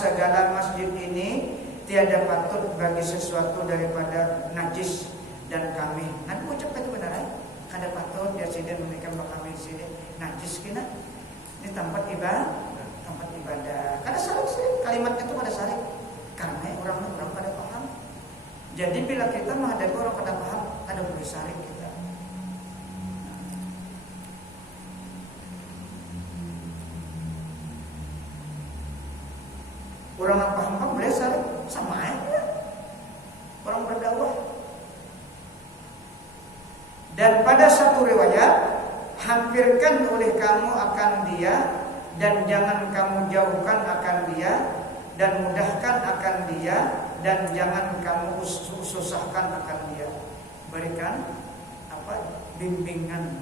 segala masjid ini tiada patut bagi sesuatu daripada najis dan kami. Nanti ucap itu benar. Kada patut dia sini menikam kami sini najis kena. Ini tempat ibadah. Kada salah sih kalimat itu kada salah. Karena orang kada paham. Jadi bila kita menghadapi orang kada paham, kada boleh saring kita. Orang yang paham boleh saling sama aja. Orang berdakwah. Dan pada satu riwayat, hampirkan oleh kamu akan dia dan jangan kamu jauhkan akan dia dan mudahkan akan dia dan jangan kamu susahkan akan dia. Berikan bimbingan,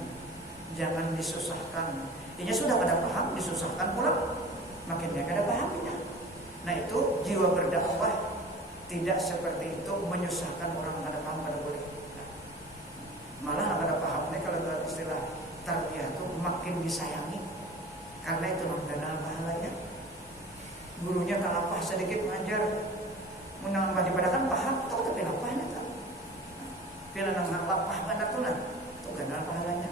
jangan disusahkan. Ini sudah pada paham, disusahkan pula makin dia kada pahamnya. Nah itu jiwa berdakwah tidak seperti itu menyusahkan orang kada paham kada boleh. Malah kada pahamnya kalau istilah tarbiyah itu makin disayangi karena itu mengenal pahalanya. Gurunya tak apa sedikit mengajar menambah dipadakan paham tahu tapi lapahnya tak. Bila nang lapah pada tunan itu kenal pahalanya.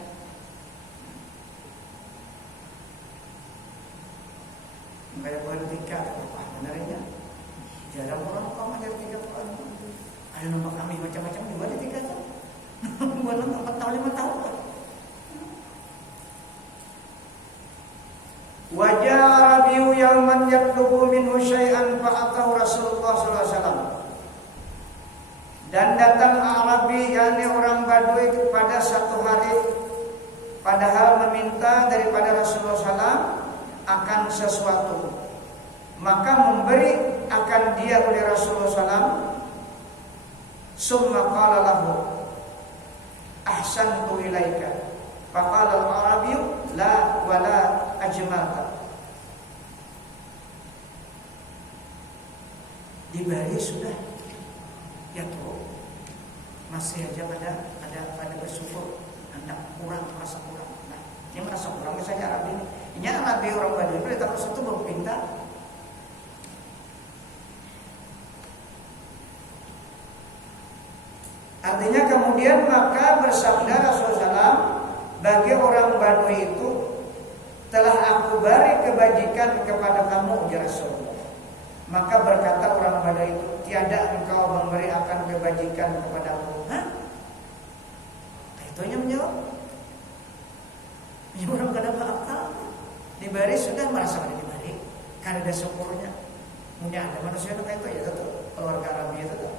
Kayak bukan tiga apa benarnya. Jarang orang kau mengajar tiga Quran. Ada nama kami macam-macam juga di tiga tahun. Bukan 4 tahun 5 tahun. Wajah Arabiyu yauman yatlubu minhu syai'an fa'atahu Rasulullah sallallahu alaihi wasallam. Dan datang Arabi yakni orang Badui pada satu hari padahal meminta daripada Rasulullah SAW akan sesuatu, maka memberi akan dia oleh Rasulullah SAW. Summa qala lahu ahsantu ilaika. Faqala al-Arabiyyu la wala ajmalta. Diberi sudah ya tuh masih aja pada bersyukur, hendak kurang, merasa kurang. Nah, dia merasa kurang misalnya Arab ini. Ini Arabi orang Badui itu datang ke situ baru pinta. Artinya kemudian maka bersabda Rasulullah SAW, bagi orang Badui itu telah aku beri kebajikan kepada kamu ya Rasulullah. Maka berkata orang Badui itu, tiada engkau memberi akan kebajikan kepadaku. Hah? Itu hanya menjawab. Ya orang kada akal. Diberi sudah merasa ada diberi, karena ada syukurnya. Mungkin ada manusia kayak itu ya tuh keluarga Arabi itu tuh.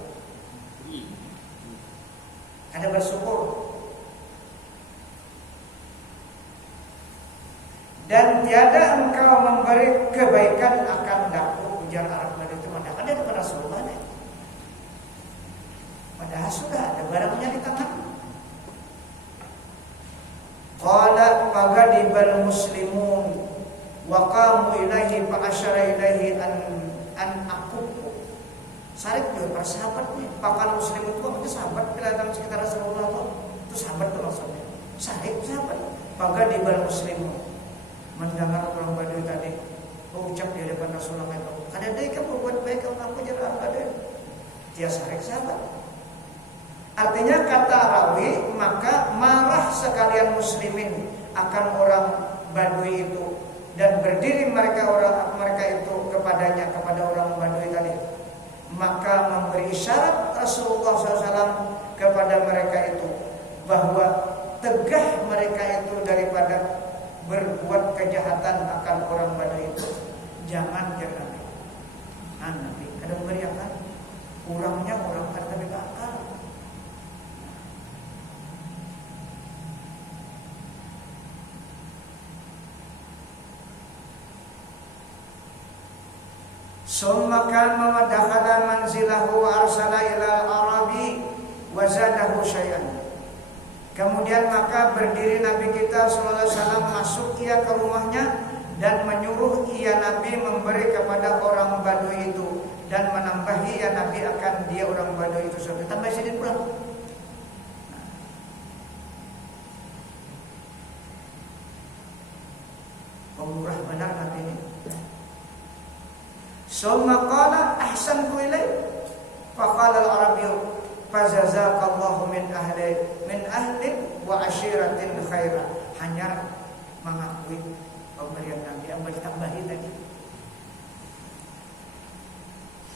Ada bersyukur. Dan tiada engkau memberi kebaikan akan daku, ujar Arab itu mana ada pada Rasulullah. Padahal sudah ada barangnya di tangan. Qala fagadibal muslimun wa qamu ilaihi fa asyara ilaihi an aqub. Sarik juga para sahabatnya. Pakal muslim itu maksudnya sahabat bila datang sekitar Rasulullah itu sahabat itu maksudnya. Sarik sahabat. Fagadibal muslimun. Mendengar orang Badui tadi ucap di hadapan Rasulullah itu, kada ada yang berbuat baik kalau aku jadi orang Badui. Dia sarik sahabat. Artinya kata rawi, maka marah sekalian muslimin akan orang Badui itu dan berdiri mereka itu kepadanya, kepada orang Badui tadi. Maka memberi isyarat Rasulullah SAW kepada mereka itu bahwa tegah mereka itu daripada berbuat kejahatan akan orang Badui itu. Jangan ya Nabi. Nabi ada memberi akan kurangnya orang kada lebih akal. Summa kana dakhala manzilahu wa arsala ila al-Arabi wa zadahu syai'an. Kemudian maka berdiri Nabi kita sallallahu alaihi wasallam, masuk ia ke rumahnya dan menyuruh ia Nabi memberi kepada orang Badui itu dan menambahi ia Nabi akan dia orang Badui itu sampai tambah sedikit pula. Pemurah benar Nabi ini. Summa qala ahsantu ilaik. Faqala al-arabiyyu fajazakallahu min ahli wa ashiratin khaira. Hanya mengakui pemberian Nabi yang ditambahi tadi.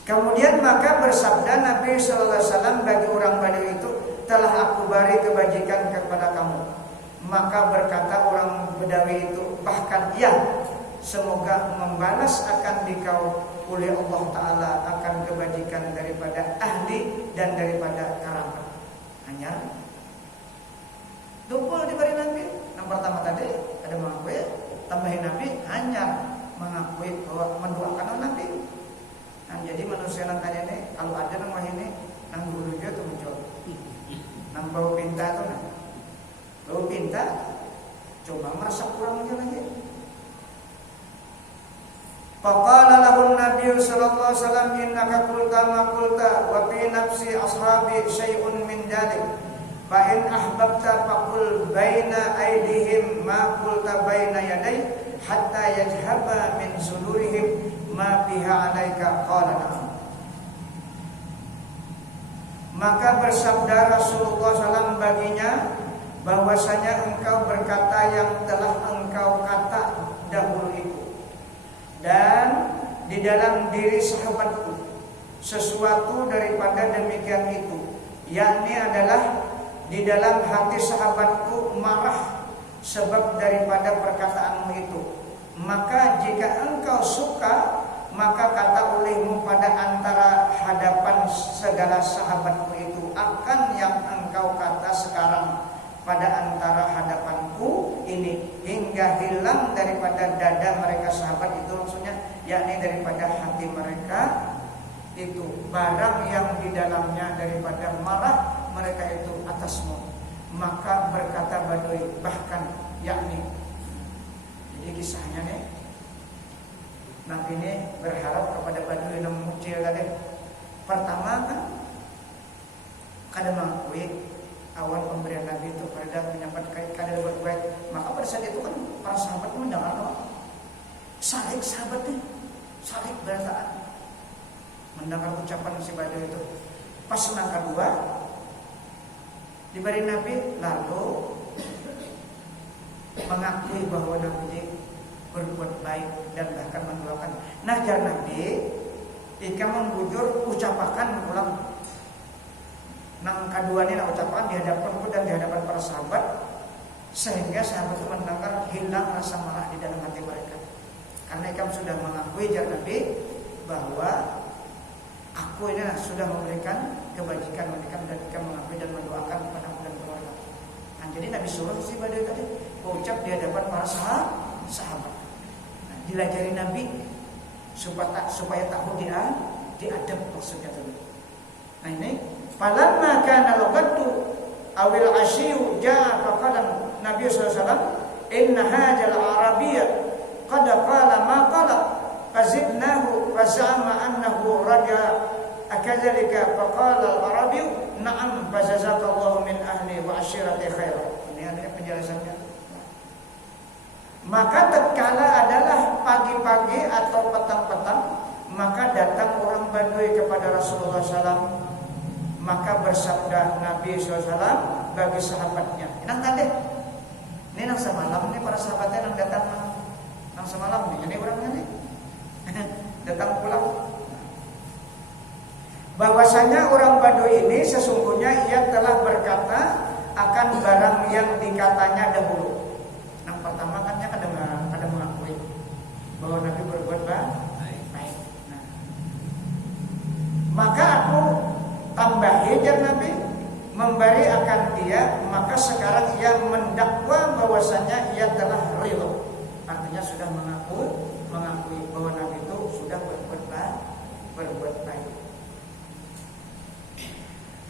Kemudian maka bersabda Nabi sallallahu alaihi wasallam bagi orang Badui itu, telah aku beri kebajikan kepada kamu. Maka berkata orang Badawi itu, bahkan ya, semoga membalas akan dikau oleh Allah Ta'ala akan kebajikan daripada ahli dan daripada kerabat. Hanya double diberi Nabi. Yang pertama tadi ada mengakui, tambahin Nabi hanya mengakui bahwa mendoakan Nabi. Nah, jadi manusia yang tanya ini, kalau ada nama ini nang guru juga tuh muncul, nang bau pinta tuh, bau pinta, coba merasa kurang aja lagi. Faqala lahu Nabi sallallahu alaihi wasallam innaka qulta ma qulta wa fi nafsi ashabi syai'un min dhalik fa in ahbabta faqul baina aydihim ma qulta baina yaday hatta yajhaba min sudurihim ma biha alaika qala na'am. Maka bersabda Rasulullah SAW baginya, bahwasanya engkau berkata yang telah engkau kata dahulu itu, dan di dalam diri sahabatku sesuatu daripada demikian itu, yakni adalah di dalam hati sahabatku marah sebab daripada perkataanmu itu. Maka jika engkau suka, maka kata olehmu pada antara hadapan segala sahabatmu itu akan yang engkau kata sekarang pada antara hadapanku ini, hingga hilang daripada dada mereka sahabat itu, maksudnya yakni daripada hati mereka itu barang yang di dalamnya daripada marah mereka itu atasmu. Maka berkata Badui, bahkan yakni, jadi kisahnya nih, Nabi ini berharap kepada Badui yang muncul tadi. Pertama kan kada mengakui awal pemberian Nabi itu pada menyampaikan kada berbuat. Maka pada saat itu kan para sahabat mendengar saling sahabat nih, saling berataan mendengar ucapan si Badui itu. Pas yang kedua diberi Nabi lalu mengakui bahwa Nabi ini berbuat baik dan bahkan mendoakan. Nah, jar Nabi jika menggujur ucapakan ulang nang kedua ini ucapan di hadapanku dan di hadapan para sahabat, sehingga sahabat itu mendengar hilang rasa marah di dalam hati mereka. Karena ikam sudah mengakui jar Nabi bahwa aku ini sudah memberikan kebajikan memberikan dan ikam mengakui dan mendoakan kepada aku dan keluarga. Nah, jadi Nabi suruh si Badui tadi ucap di hadapan para sahabat. Nah, dilajari Nabi supaya tahu dia diadab maksudnya tadi. Nah, ini falamma kana al-ghaddu awil ashiyu jaa faqala Nabi sallallahu alaihi wasallam inna hadzal arabiyya qad qala ma qala fazidnahu fazama annahu raja akadzalika faqala al-arabiyyu na'am fajazakallahu min ahli wa ashirati khairan. Ini ada penjelasannya. Maka tatkala adalah pagi-pagi atau petang-petang, maka datang orang Badui kepada Rasulullah SAW. Maka bersabda Nabi SAW bagi sahabatnya, nang tadi, ini nang semalam nih para sahabatnya nang datang nang semalam nih, ini orangnya nih datang pulang. Bahwasanya orang Badui ini sesungguhnya ia telah berkata akan barang yang dikatanya dahulu. Yang pertama kan ada mengakui bahwa Nabi berbuat baik. Nah, maka aku tambahi jar Nabi memberi akan dia, maka sekarang ia mendakwa bahwasanya ia telah ridha. Artinya sudah mengakui bahwa Nabi itu sudah berbuat baik.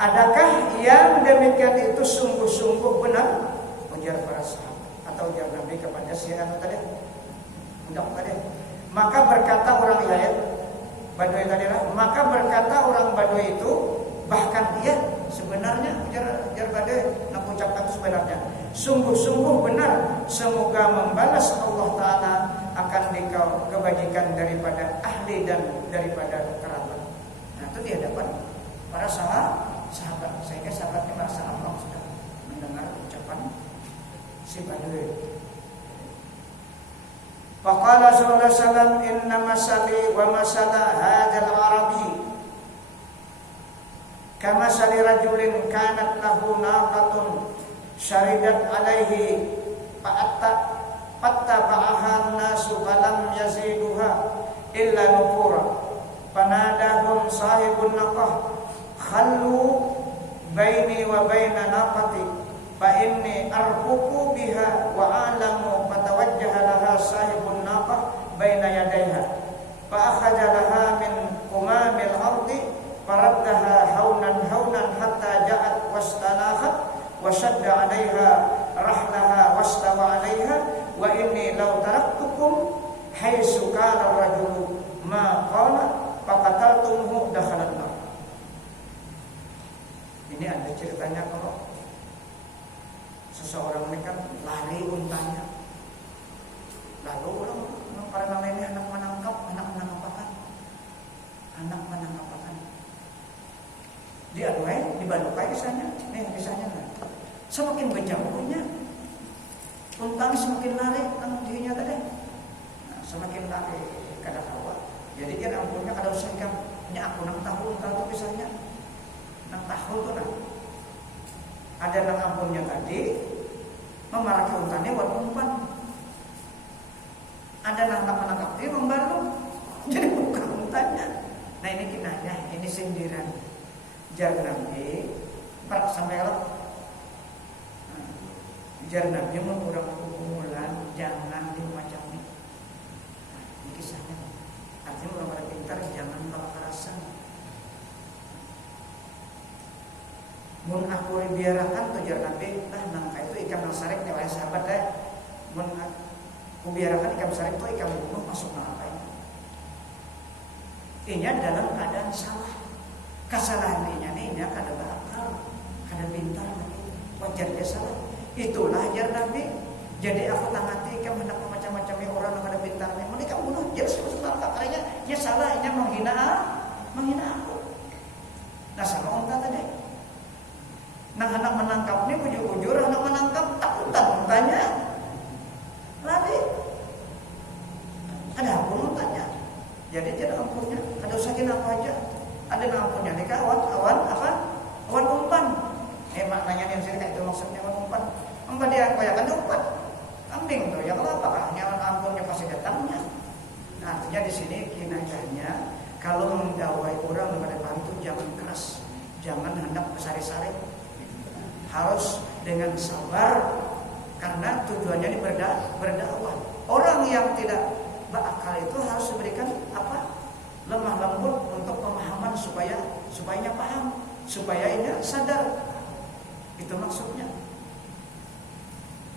Adakah yang demikian itu sungguh-sungguh benar? Ujar para sahabat atau ujar Nabi kepada si anak tadi. Maka berkata orang Badui tadi lah. Maka berkata orang Badui itu, bahkan dia sebenarnya ujar Badui nak ucapkan sebenarnya, sungguh-sungguh benar, semoga membalas Allah Ta'ala akan dikau kebajikan daripada ahli dan daripada kerabat. Nah, itu di hadapan para sahabat. Sehingga sahabatnya merasa aman sudah mendengar ucapan si Badui. Faqala sallallahu alaihi wasallam, inna masali wa masala hadzal arabi kama sali rajulin kanat lahu naqatun syaridat alaihi fattaba'aha an-nasu falam yaziduha illa nufura fanadahum sahibun naqah khallu baini wa baina naqati fa inni arfuqu biha wa a'lamu fatawajjaha laha sahibun naqah baina yadayha fa akhadha laha min qumamil ardi faraddaha haunan hatta ja'at wastalakhat wa shadda 'alaiha rahlaha wastawa 'alaiha wa inni law taraktukum haitsu kana ar-rajulu ma qala faqataltumuhu dakhalan nar. Ini ada ceritanya kalau seseorang ini kan lari untanya, lalu orang para lainnya anak menangkap apakan dia aduai dibalukai kisahnya, kisahnya semakin berjauhnya untang semakin lari nang dirinya tadi, semakin lari kada kawa. Jadi kan ampunnya kada usah kan nya aku nang tahu tahu kisahnya nang tahu tuh nah. Ada nang ampunnya tadi memaraki untanya buat umpan. Ada nang menangkap dia membalu. Jadi bukan untanya. Nah ini kinayah, ini sindiran. Jar Nabi sampai kalau jar Nabi mengurang kumpulan jangan dimacami. Nah, ini kisahnya. Artinya orang pada pintar jangan balak-balasan. Mun aku biarakan tujar Nabi nangka itu ikan sarik tewaya sahabat mun aku biarakan ikan sarik itu ikan bunuh masuk neraka ini dalam keadaan salah. Kesalahan ini kada bakal kada pintar lagi wajar dia salah. Itulah ajar Nabi. Jadi aku tangati ikan hendak macam-macam orang yang kada pintar mun ikan bunuh jadi masuk neraka karena dia salah ini menghina aku. Nah sama unta tadi nah hendak menangkap ini bujur-bujur hendak menangkap takutan untanya lari ada ampun untanya jadi tidak ampunnya ada usahain apa aja ada ampunnya nih awan umpan maknanya yang sini itu maksudnya awan umpan dia kayakan umpan kambing tuh yang apa nyawan ampunnya pasti datangnya. Nah artinya di sini kinayahnya kalau mendawai orang kepada bantu jangan keras, jangan hendak besar-besar, harus dengan sabar karena tujuannya ini berdakwah. Orang yang tidak berakal itu harus diberikan lemah lembut untuk pemahaman supaya paham, supaya ini sadar. Itu maksudnya.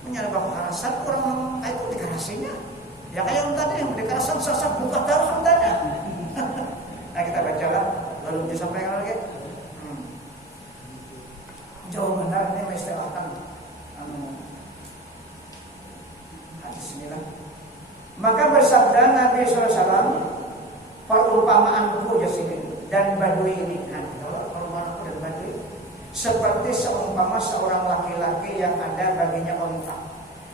Menyadari bahwa karasan orang itu dikarasinya. Ya kayak tadi yang dikarasan sasa buka terus untanya. Nah kita bacakan belum disampaikan lagi. Jauh benar ini mengistilahkan bismillah. Maka bersabda Nabi SAW, perumpamaanku jasini dan badui ini, perumpamaanku dan badui seperti seumpama seorang laki-laki yang ada baginya onta,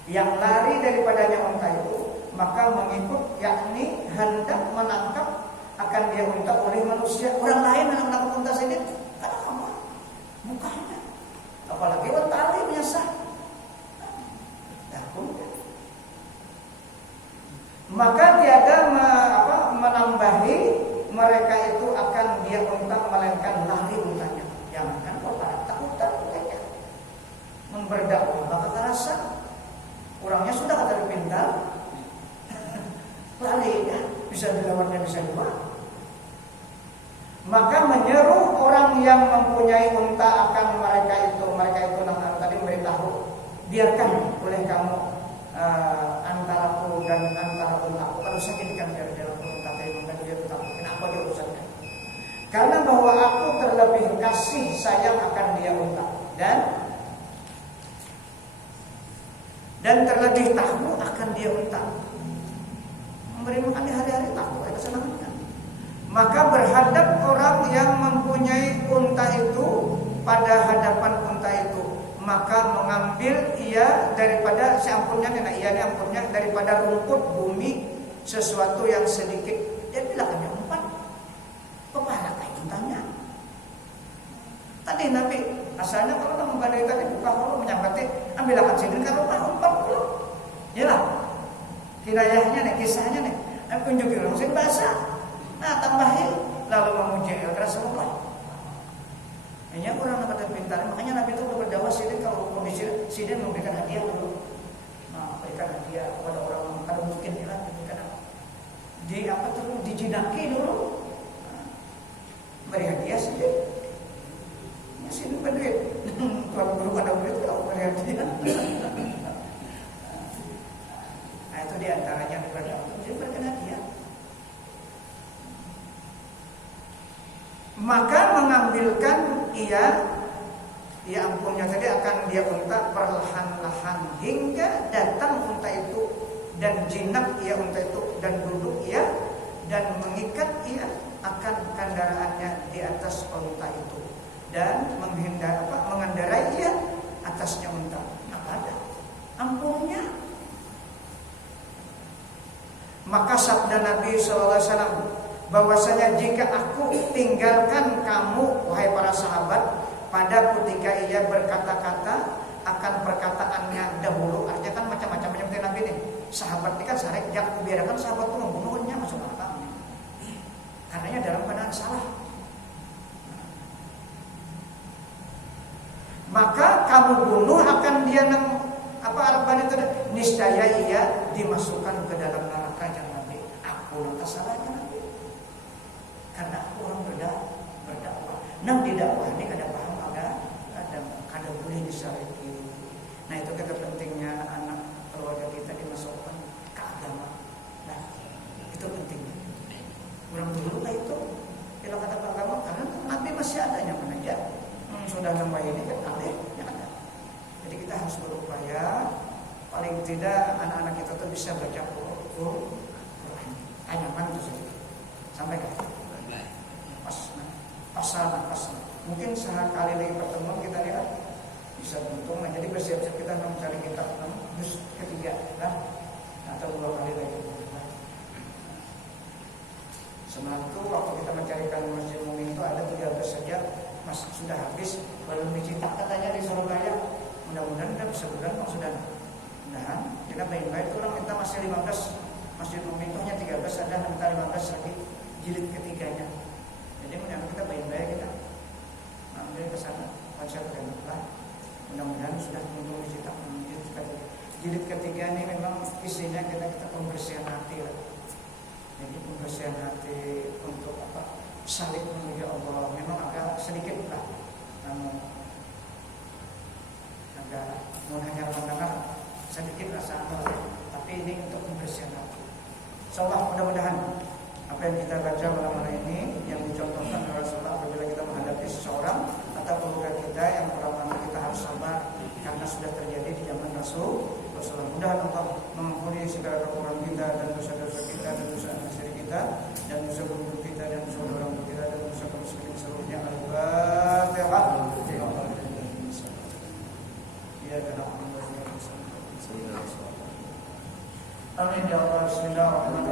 yang lari daripadanya onta itu, maka mengikut yakni hendak menangkap akan dia unta oleh manusia. Orang lain yang menangkap unta sini kada aman, bukannya. Apalagi tali biasa. Maka tiada menambahi mereka itu akan dia unta melainkan lari untanya. Jangankan kalau takutan untanya. Memberdakwah bakal terasa. Orangnya sudah kata pintar. Lari ya, bisa dilawannya bisa dua. Maka menyeru orang yang mempunyai unta akan mereka itu tadi memberitahu, biarkan oleh kamu antaraku dan antara untaku kalau sakitkan dari dalam unta tadi dia tahu kenapa dia urusannya, karena bahwa aku terlebih kasih sayang akan dia unta dan terlebih tahu akan dia unta. diberi makan di hari-hari takut ada kesenangannya. Maka berhadap orang yang mempunyai unta itu pada hadapan unta itu, maka mengambil ia daripada seampunnya, ia ini ampunnya daripada rumput bumi sesuatu yang sedikit. Jadi bilangnya umpan peparak kayak untanya. Tadi Nabi asalnya kalau kamu badai tadi buka kalau menyambati ambil akan sidin kalau umpan dulu. Yalah. Kinayahnya nih, kisahnya nih. Aku tunjukin langsung bahasa. Nah, tambahin lalu memuji Rasulullah. Hanya orang pada pintar, makanya Nabi itu berdakwah sidin kalau kondisi sidin memberikan hadiah dulu. Nah, berikan hadiah kepada orang kalau mungkin ya berikan di apa tuh dijinaki dulu. Nah, beri hadiah sidin. Ya sidin berduit. Kalau guru pada duit kalau beri hadiah. Nah, itu diantaranya daripada jadi berikan hadiah. Maka mengambilkan ia ampunnya tadi akan dia unta perlahan-lahan hingga datang unta itu dan jinak ia unta itu dan duduk ia dan mengikat ia akan kendaraannya di atas unta itu dan mengendarai ia atasnya unta. Apa ada ampunnya? Maka sabda Nabi SAW bahwasanya jika aku tinggalkan kamu wahai para sahabat pada ketika ia berkata-kata akan perkataannya dahulu, artinya kan macam-macam seperti Nabi nih. Sahabat ini kan sarek jak biarkan sahabat itu membunuhnya masuk akal. Karenanya dalam keadaan salah. Maka kamu bunuh akan dia Arabani itu niscaya ia dimasukkan ke dalam neraka jangan Nabi. Aku lantas salahnya Nabi. Karena aku orang berdakwah. Nah di dakwah ini ada paham ada boleh disaliki. Nah itu kata pentingnya anak keluarga kita dimasukkan ke agama. Nah itu pentingnya. Orang dulu lah itu bila kata agama karena Nabi masih ada yang mengajar. Sudah nambah ini kan alihnya ada. Jadi kita harus berupaya paling tidak anak-anak kita tuh bisa baca Quran. Anyaman itu saja. Sampai kan? Pasal. Mungkin sekali lagi pertemuan kita lihat bisa untung. Nah, jadi bersiap-siap kita mencari kitab juz ketiga atau 2 kali lagi. Semalam itu waktu kita mencarikan Masjid Mumin itu ada 13 saja, mas sudah habis belum dicetak katanya di Surabaya. Mudah-mudahan kita bisa bulan sudah. Nah, kita baik-baik itu orang minta masih 15 Masjid Mumin itu hanya 13 ada minta 15 lagi jilid ketiganya. Jadi mudah-mudahan kita baik-baik kita ambil ke sana konsep lah. Mudah-mudahan sudah tunggu dicetak jilid ketiga ini memang isinya kita pembersihan hati lah. Jadi pembersihan hati untuk saling memuji Allah memang agak sedikit lah, agak hanya pandangan sedikit rasa tapi ini untuk pembersihan hati. Insyaallah mudah-mudahan apa yang kita baca malam hari ini yang dicontohkan oleh Rasulullah apabila kita menghadapi seseorang atau keluarga kita yang pertama kita harus sabar karena sudah terjadi di zaman Rasulullah. Mudah-mudahan Allah mengampuni segala kekurangan kita dan dosa-dosa kita dan dosa anak istri kita dan dosa guru kita dan dosa orang tua kita dan dosa kaum muslimin seluruhnya. Al-Fatihah. Ya karena amin ya Allah. Bismillahirrahmanirrahim.